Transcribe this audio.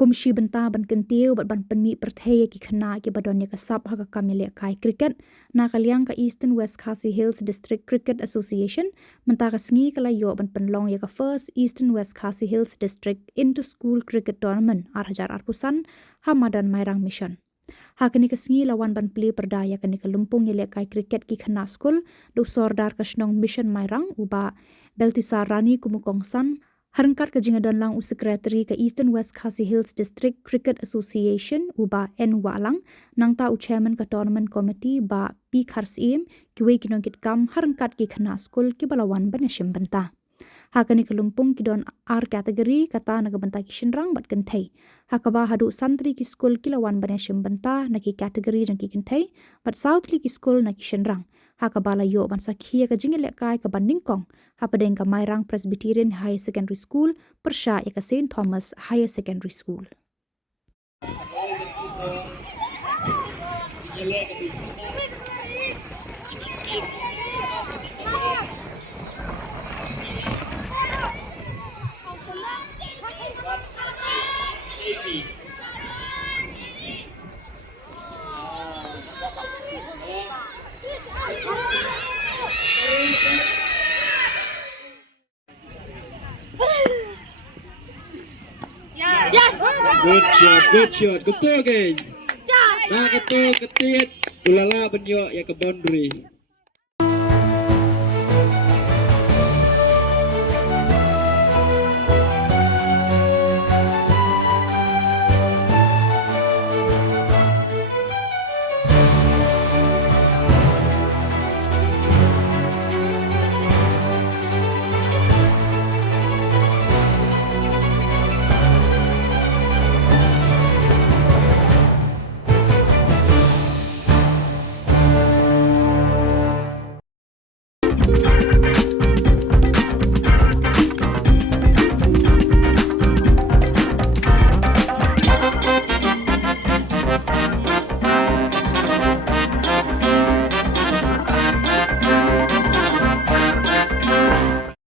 Komisi benta ban kentiu bat ban penmi perthaya ki khana ki badon ya kasap ha ka kamile kai cricket na kaliang ka Eastern West Khasi Hills District Cricket Association menta ka sngi kala yo ban penlong ya ka first Eastern West Khasi Hills District Inter School Cricket Tournament arhajar arpusan Hamadan Mairang Mission. Hakani ka sngi lawan ban pli perdaya kani ka lumpung ya kai cricket ki khana school do sordar ka Shnong Mission Mairang uba Beltisar Rani Kumukongsan Harangkat ka jingadan lang u secretary ka Eastern West Khasi Hills District Cricket Association uba NEHU lang nang ta u chairman ka tournament committee ba P Kharsim ki we kinongkit kam harangkat ki khana school ki balawan banashim banta. Hakani kalumpung ki don R category kata nagabanta ki shinrang bat kentai. Hakaba hadu santri ki school ki lawan banashim banta na ki category jang ki kentai bat southly ki school na ki shinrang. Hakabala yo ban sakhiya ka jingile kai ka bandingkong hapadeng ka Mairang Presbyterian High Secondary School persya ya ka St Thomas Higher Secondary School. Good shot. Betul, geng. Dah ketul ketit. Ulala benyok ya ke boundary.